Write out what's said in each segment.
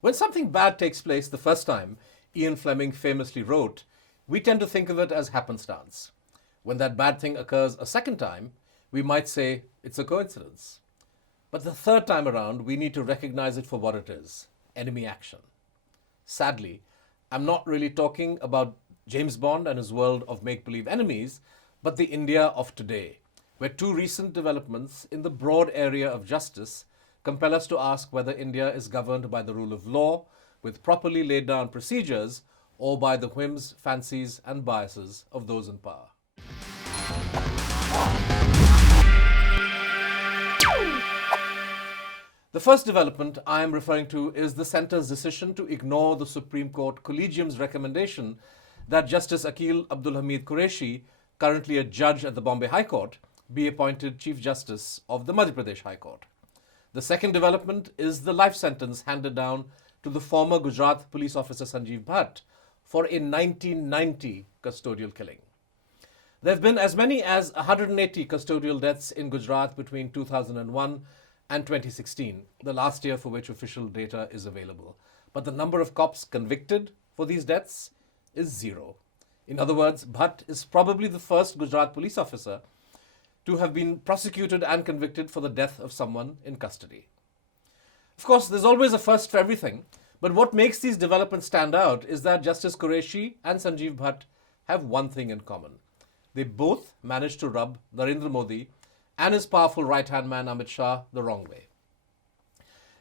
When something bad takes place the first time, Ian Fleming famously wrote, we tend to think of it as happenstance. When that bad thing occurs a second time, we might say it's a coincidence. But the third time around, we need to recognize it for what it is, enemy action. Sadly, I'm not really talking about James Bond and his world of make-believe enemies, but the India of today, where two recent developments in the broad area of justice compel us to ask whether India is governed by the rule of law with properly laid down procedures or by the whims, fancies, and biases of those in power. The first development I am referring to is the centre's decision to ignore the Supreme Court Collegium's recommendation that Justice Akil Abdul Hamid Qureshi, currently a judge at the Bombay High Court, be appointed Chief Justice of the Madhya Pradesh High Court. The second development is the life sentence handed down to the former Gujarat police officer Sanjiv Bhatt for a 1990 custodial killing. There have been as many as 180 custodial deaths in Gujarat between 2001 and 2016, the last year for which official data is available. But the number of cops convicted for these deaths is zero. In other words, Bhatt is probably the first Gujarat police officer to have been prosecuted and convicted for the death of someone in custody. Of course, there's always a first for everything, but what makes these developments stand out is that Justice Kureshi and Sanjiv Bhatt have one thing in common. They both managed to rub Narendra Modi and his powerful right-hand man Amit Shah the wrong way.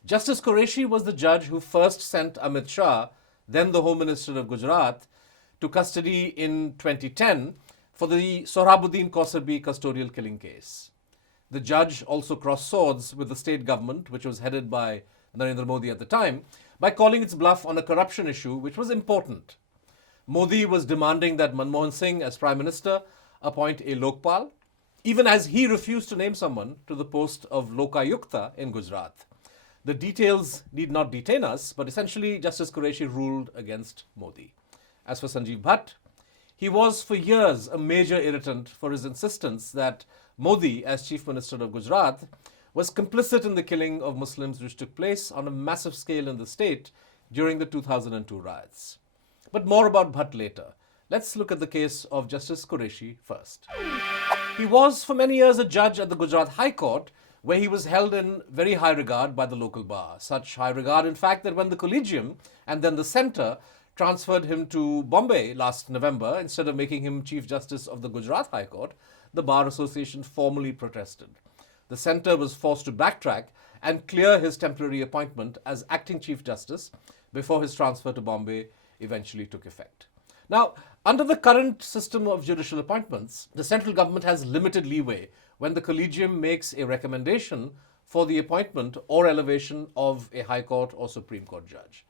Justice Kureshi was the judge who first sent Amit Shah, then the Home Minister of Gujarat, to custody in 2010 for the Sohrabuddin Kausarbi custodial killing case. The judge also crossed swords with the state government, which was headed by Narendra Modi at the time, by calling its bluff on a corruption issue which was important. Modi was demanding that Manmohan Singh, as Prime Minister, appoint a Lokpal, even as he refused to name someone to the post of Lokayukta in Gujarat. The details need not detain us, but essentially Justice Kureshi ruled against Modi. As for Sanjiv Bhatt, he was for years a major irritant for his insistence that Modi, as Chief Minister of Gujarat, was complicit in the killing of Muslims which took place on a massive scale in the state during the 2002 riots. But more about Bhatt later. Let's look at the case of Justice Kureshi first. He was for many years a judge at the Gujarat High Court, where he was held in very high regard by the local bar. Such high regard, in fact, that when the Collegium and then the Centre transferred him to Bombay last November, instead of making him Chief Justice of the Gujarat High Court, the Bar Association formally protested. The Centre was forced to backtrack and clear his temporary appointment as acting Chief Justice before his transfer to Bombay eventually took effect. Now, under the current system of judicial appointments, the central government has limited leeway when the Collegium makes a recommendation for the appointment or elevation of a High Court or Supreme Court judge.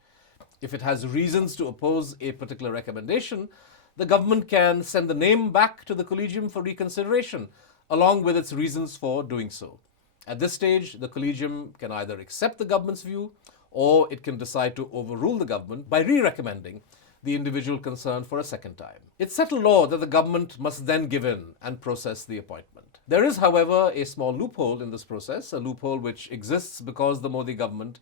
If it has reasons to oppose a particular recommendation, the government can send the name back to the Collegium for reconsideration, along with its reasons for doing so. At this stage, the Collegium can either accept the government's view or it can decide to overrule the government by re-recommending the individual concerned for a second time. It's settled law that the government must then give in and process the appointment. There is, however, a small loophole in this process, a loophole which exists because the Modi government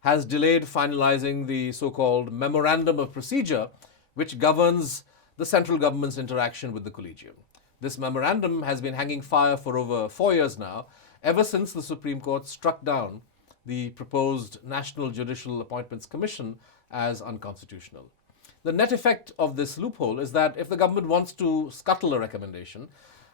has delayed finalizing the so-called Memorandum of Procedure, which governs the central government's interaction with the Collegium. This memorandum has been hanging fire for over 4 years now, ever since the Supreme Court struck down the proposed National Judicial Appointments Commission as unconstitutional. The net effect of this loophole is that if the government wants to scuttle a recommendation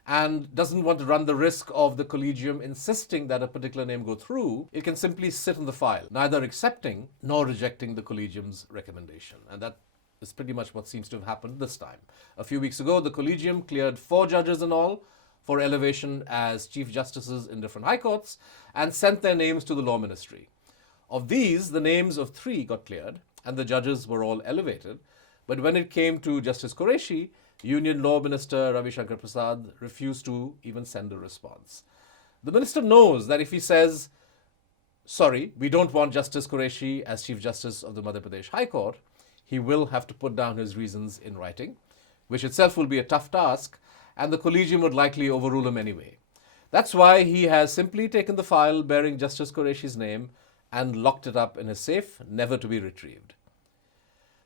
and doesn't want to run the risk of the Collegium insisting that a particular name go through, it can simply sit on the file, neither accepting nor rejecting the Collegium's recommendation. And that is pretty much what seems to have happened this time. A few weeks ago, the Collegium cleared 4 judges in all for elevation as Chief Justices in different high courts and sent their names to the Law Ministry. Of these, the names of 3 got cleared and the judges were all elevated. But when it came to Justice Kureshi, Union Law Minister Ravi Shankar Prasad refused to even send a response. The minister knows that if he says, sorry, we don't want Justice Kureshi as Chief Justice of the Madhya Pradesh High Court, he will have to put down his reasons in writing, which itself will be a tough task, and the Collegium would likely overrule him anyway. That's why he has simply taken the file bearing Justice Kureshi's name and locked it up in his safe, never to be retrieved.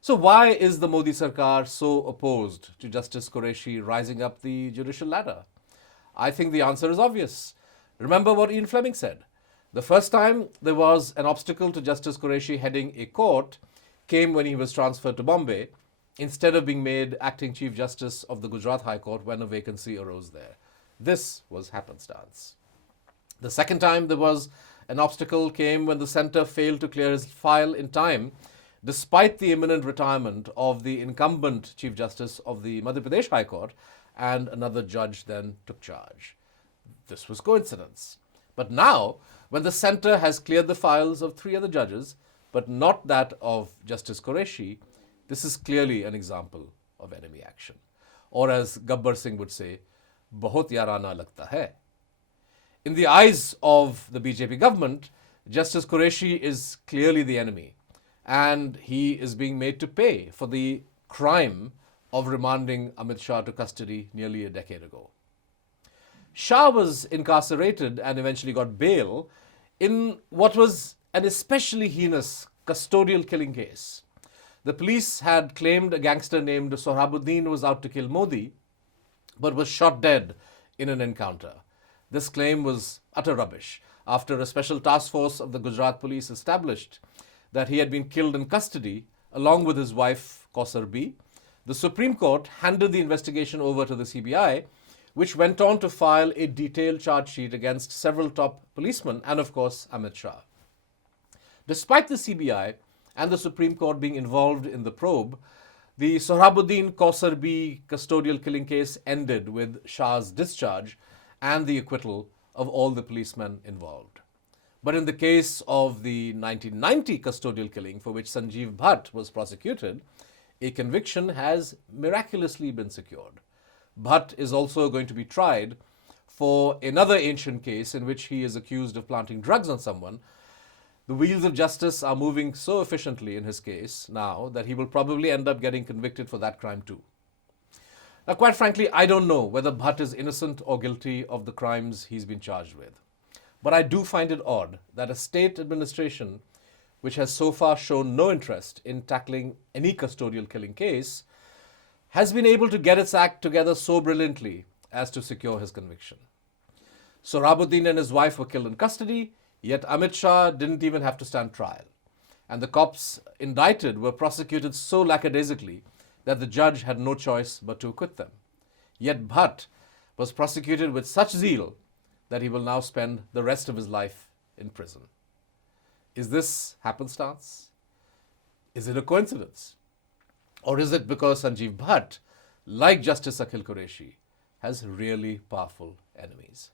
So why is the Modi Sarkar so opposed to Justice Kureshi rising up the judicial ladder? I think the answer is obvious. Remember what Ian Fleming said. The first time there was an obstacle to Justice Kureshi heading a court came when he was transferred to Bombay, instead of being made acting Chief Justice of the Gujarat High Court when a vacancy arose there. This was happenstance. The second time there was an obstacle came when the centre failed to clear his file in time, despite the imminent retirement of the incumbent Chief Justice of the Madhya Pradesh High Court, and another judge then took charge. This was coincidence. But now, when the centre has cleared the files of 3 other judges, but not that of Justice Kureshi, this is clearly an example of enemy action. Or as Gabbar Singh would say, bahut yarana lagta hai. In the eyes of the BJP government, Justice Kureshi is clearly the enemy, and he is being made to pay for the crime of remanding Amit Shah to custody nearly a decade ago. Shah was incarcerated and eventually got bail in what was an especially heinous custodial killing case. The police had claimed a gangster named Sohrabuddin was out to kill Modi, but was shot dead in an encounter. This claim was utter rubbish after a special task force of the Gujarat police established that he had been killed in custody along with his wife Kausar B. The Supreme Court handed the investigation over to the CBI, which went on to file a detailed charge sheet against several top policemen and, of course, Amit Shah. Despite the CBI and the Supreme Court being involved in the probe, the Sohrabuddin Kausar B custodial killing case ended with Shah's discharge and the acquittal of all the policemen involved. But in the case of the 1990 custodial killing, for which Sanjiv Bhatt was prosecuted, a conviction has miraculously been secured. Bhatt is also going to be tried for another ancient case in which he is accused of planting drugs on someone. The wheels of justice are moving so efficiently in his case now that he will probably end up getting convicted for that crime too. Now, quite frankly, I don't know whether Bhatt is innocent or guilty of the crimes he's been charged with. But I do find it odd that a state administration which has so far shown no interest in tackling any custodial killing case has been able to get its act together so brilliantly as to secure his conviction. Sohrabuddin and his wife were killed in custody, yet Amit Shah didn't even have to stand trial. And the cops indicted were prosecuted so lackadaisically that the judge had no choice but to acquit them. Yet Bhatt was prosecuted with such zeal that he will now spend the rest of his life in prison. Is this happenstance? Is it a coincidence? Or is it because Sanjiv Bhatt, like Justice Akhil Qureshi, has really powerful enemies?